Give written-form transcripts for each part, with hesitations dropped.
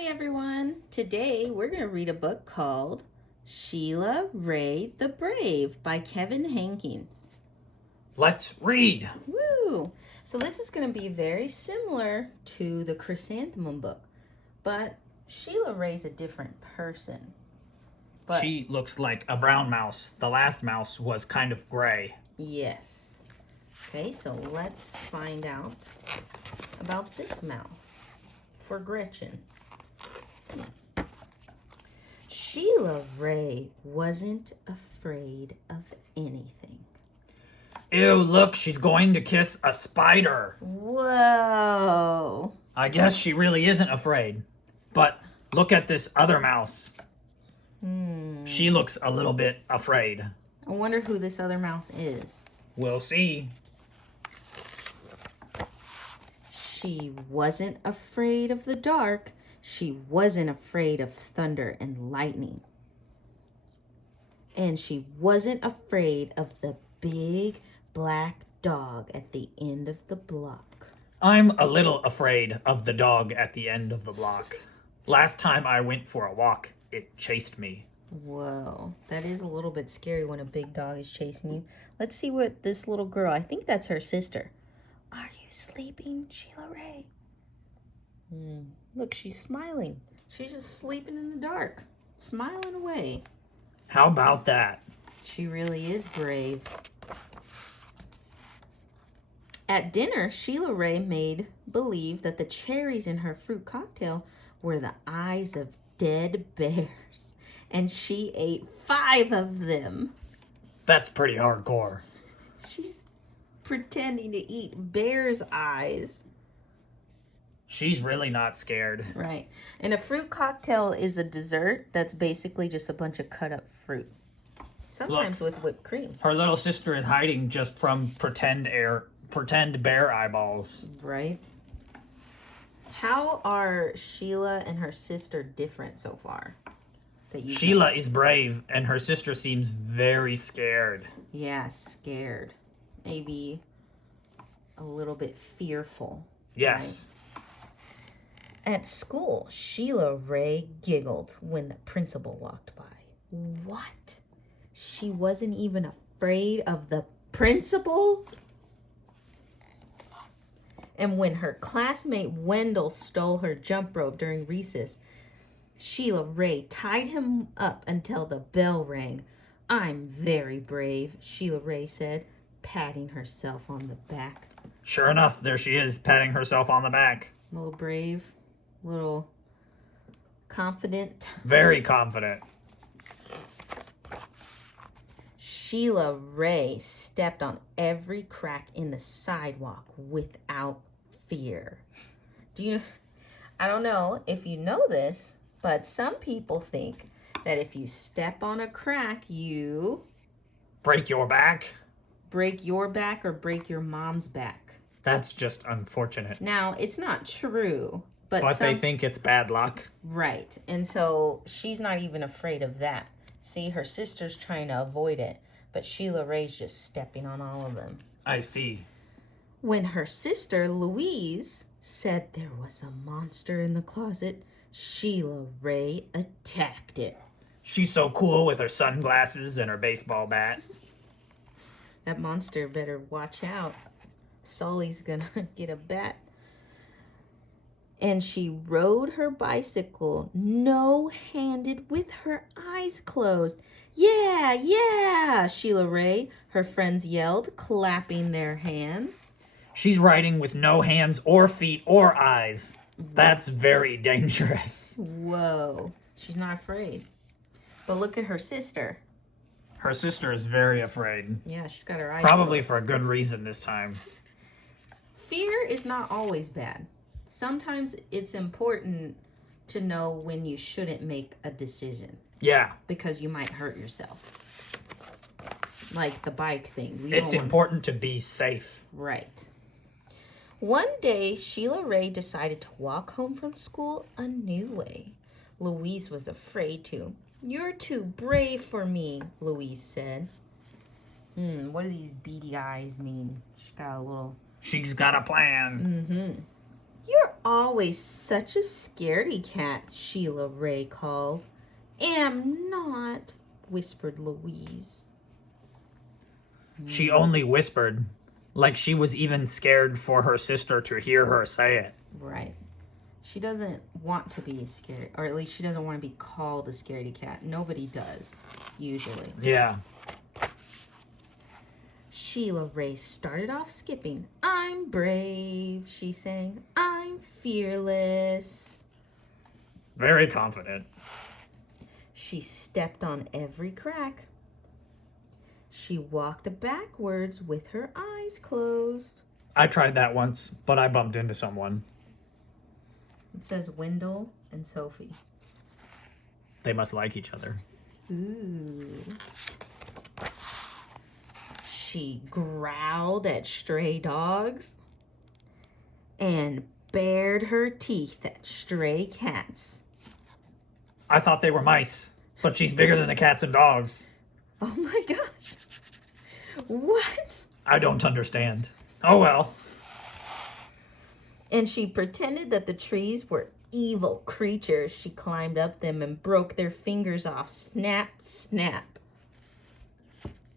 Hi everyone! Today we're going to read a book called Sheila Ray the Brave by Kevin Hankins. Let's read! Woo! So this is going to be very similar to the Chrysanthemum book, but Sheila Ray's a different person. But She looks like a brown mouse. The last mouse was kind of gray. yes. Okay, so let's find out about this mouse for Gretchen. Sheila Ray wasn't afraid of anything. Ew, look, she's going to kiss a spider. Whoa. I guess she really isn't afraid. But look at this other mouse. She looks a little bit afraid. I wonder who this other mouse is. We'll see. She wasn't afraid of the dark. She wasn't afraid of thunder and lightning. And she wasn't afraid of the big black dog at the end of the block. I'm a little afraid of the dog at the end of the block. Last time I went for a walk, it chased me. Whoa, that is a little bit scary when a big dog is chasing you. Let's see what this little girl, I think that's her sister. Are you sleeping, Sheila Ray? Look, she's smiling. She's just sleeping in the dark, smiling away. How about that? She really is brave. At dinner, Sheila Ray made believe that the cherries in her fruit cocktail were the eyes of dead bears, and she ate 5 of them. That's pretty hardcore. She's pretending to eat bear's eyes. She's really not scared. Right. And a fruit cocktail is a dessert that's basically just a bunch of cut up fruit. Sometimes with whipped cream. Her little sister is hiding just from pretend bear eyeballs. Right. How are Sheila and her sister different so far? Sheila is brave, and her sister seems very scared. Yeah, scared. Maybe a little bit fearful. Yes. Right? At school, Sheila Ray giggled when the principal walked by. What? She wasn't even afraid of the principal? And when her classmate Wendell stole her jump rope during recess, Sheila Ray tied him up until the bell rang. I'm very brave, Sheila Ray said, patting herself on the back. Sure enough, there she is, patting herself on the back. A little brave, a little confident. Very confident. Sheila Ray stepped on every crack in the sidewalk without fear. I don't know if you know this, but some people think that if you step on a crack, you break your back. Break your back or break your mom's back. That's just unfortunate. Now, it's not true, but they think it's bad luck. Right. And so she's not even afraid of that. See, her sister's trying to avoid it, but Sheila Ray's just stepping on all of them. I see. When her sister, Louise, said there was a monster in the closet, Sheila Ray attacked it. She's so cool with her sunglasses and her baseball bat. That monster better watch out. Sully's gonna get a bat. And she rode her bicycle no-handed with her eyes closed. Yeah, yeah, Sheila Ray, her friends yelled, clapping their hands. She's riding with no hands or feet or eyes. That's very dangerous. Whoa, she's not afraid. But look at her sister. Her sister is very afraid. Yeah, she's got her eyes Probably closed. for a good reason this time. Fear is not always bad. Sometimes it's important to know when you shouldn't make a decision. Yeah. Because you might hurt yourself. Like the bike thing. It's important to be safe. Right. One day, Sheila Ray decided to walk home from school a new way. Louise was afraid to. You're too brave for me, Louise said. What do these beady eyes mean? She's got a plan. You're always such a scaredy cat, Sheila Ray called. Am not, whispered Louise. She only whispered, like she was even scared for her sister to hear her say it. Right. She doesn't want to be scared, or at least she doesn't want to be called a scaredy cat. Nobody does, usually. Yeah. Sheila Ray started off skipping. I'm brave, she sang. I'm fearless. Very confident. She stepped on every crack. She walked backwards with her eyes closed. I tried that once, but I bumped into someone. It says Wendell and Sophie. They must like each other. Ooh. She growled at stray dogs and bared her teeth at stray cats. I thought they were mice, but she's bigger than the cats and dogs. Oh my gosh. What? I don't understand. Oh well. And she pretended that the trees were evil creatures. She climbed up them and broke their fingers off. Snap, snap.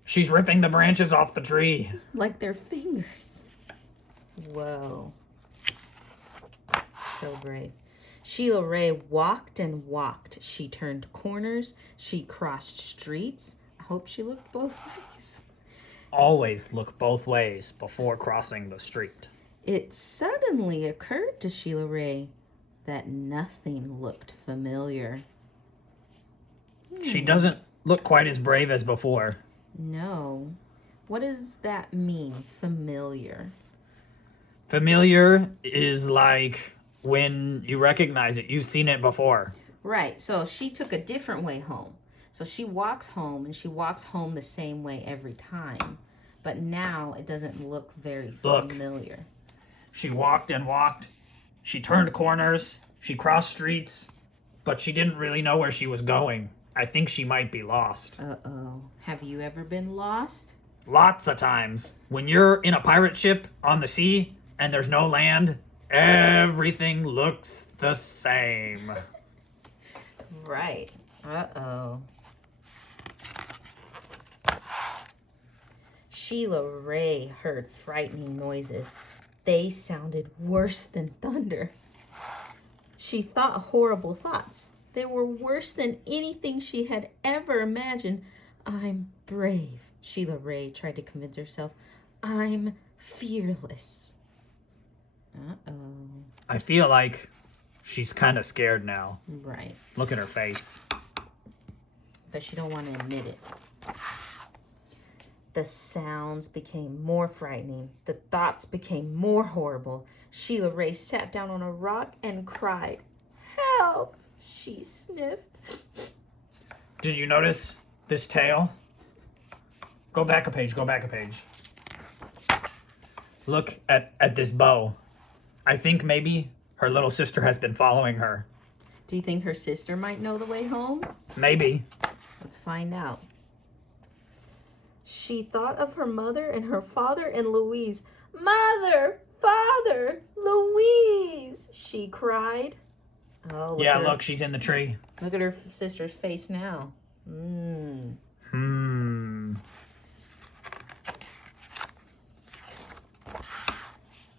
She's ripping the branches off the tree. Like their fingers. Whoa. So brave. Sheila Ray walked and walked. She turned corners. She crossed streets. I hope she looked both ways. Always look both ways before crossing the street. It suddenly occurred to Sheila Ray that nothing looked familiar. She doesn't look quite as brave as before. No. What does that mean, familiar? Familiar is like when you recognize it. You've seen it before. Right. So she took a different way home. So she walks home, and she walks home the same way every time. But now it doesn't look very familiar. She walked and walked. She turned corners. She crossed streets. But she didn't really know where she was going. I think she might be lost. Uh-oh. Have you ever been lost? Lots of times. When you're in a pirate ship on the sea and there's no land, everything looks the same. Right. Uh-oh. Sheila Ray heard frightening noises. They sounded worse than thunder. She thought horrible thoughts. They were worse than anything she had ever imagined. I'm brave, Sheila Ray tried to convince herself. I'm fearless. Uh-oh. I feel like she's kind of scared now. Right. Look at her face. But she don't want to admit it. The sounds became more frightening. The thoughts became more horrible. Sheila Ray sat down on a rock and cried. Help, she sniffed. Did you notice this tail? Go back a page, go back a page. Look at this bow. I think maybe her little sister has been following her. Do you think her sister might know the way home? Maybe. Let's find out. She thought of her mother and her father and Louise. Mother, father, Louise, she cried. Oh, Yeah, look, she's in the tree. Look at her sister's face now.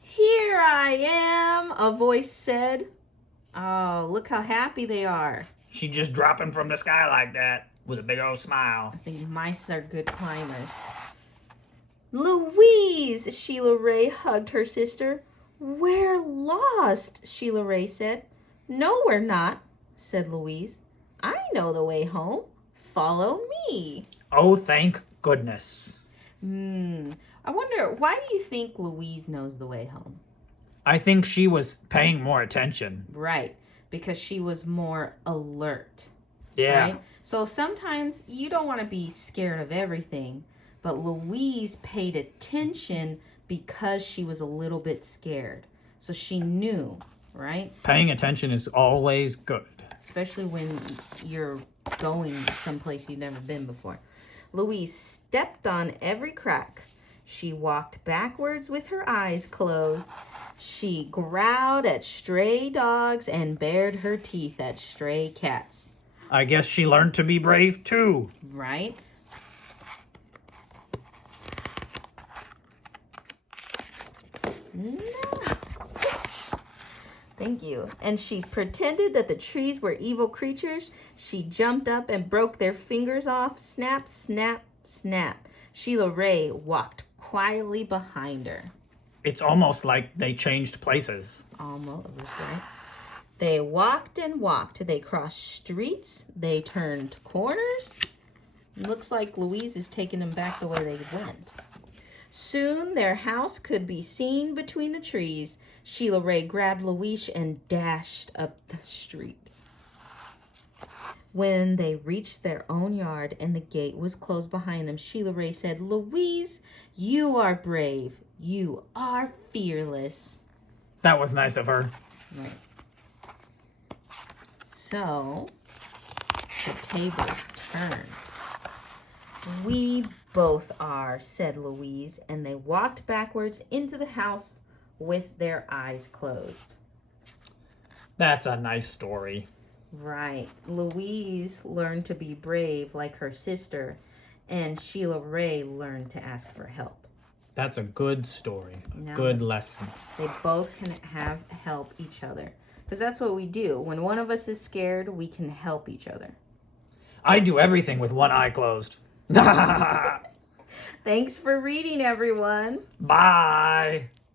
Here I am, a voice said. Oh, look how happy they are. She just dropping from the sky like that with a big old smile. I think mice are good climbers. Louise, Sheila Ray hugged her sister. We're lost, Sheila Ray said. No, we're not, said Louise. I know the way home. Follow me. Oh, thank goodness. I wonder, why do you think Louise knows the way home? I think she was paying more attention. Right, because she was more alert. Yeah. Right? So sometimes you don't want to be scared of everything, but Louise paid attention because she was a little bit scared. So she knew, right? Paying attention is always good. Especially when you're going someplace you've never been before. Louise stepped on every crack. She walked backwards with her eyes closed. She growled at stray dogs and bared her teeth at stray cats. I guess she learned to be brave too. Right? No. Thank you. And she pretended that the trees were evil creatures. She jumped up and broke their fingers off. Snap, snap, snap. Sheila Ray walked quietly behind her. It's almost like they changed places. Almost, right? They walked and walked. They crossed streets. They turned corners. Looks like Louise is taking them back the way they went. Soon their house could be seen between the trees. Sheila Ray grabbed Louise and dashed up the street. When they reached their own yard and the gate was closed behind them, Sheila Ray said, "Louise, you are brave. You are fearless." That was nice of her. Right. So, the tables turned. "We both are," said Louise, and they walked backwards into the house with their eyes closed. That's a nice story. Right. Louise learned to be brave like her sister, and Sheila Ray learned to ask for help. That's a good story. No. Good lesson. They both can help each other. Because that's what we do. When one of us is scared, we can help each other. I do everything with one eye closed. Thanks for reading, everyone. Bye.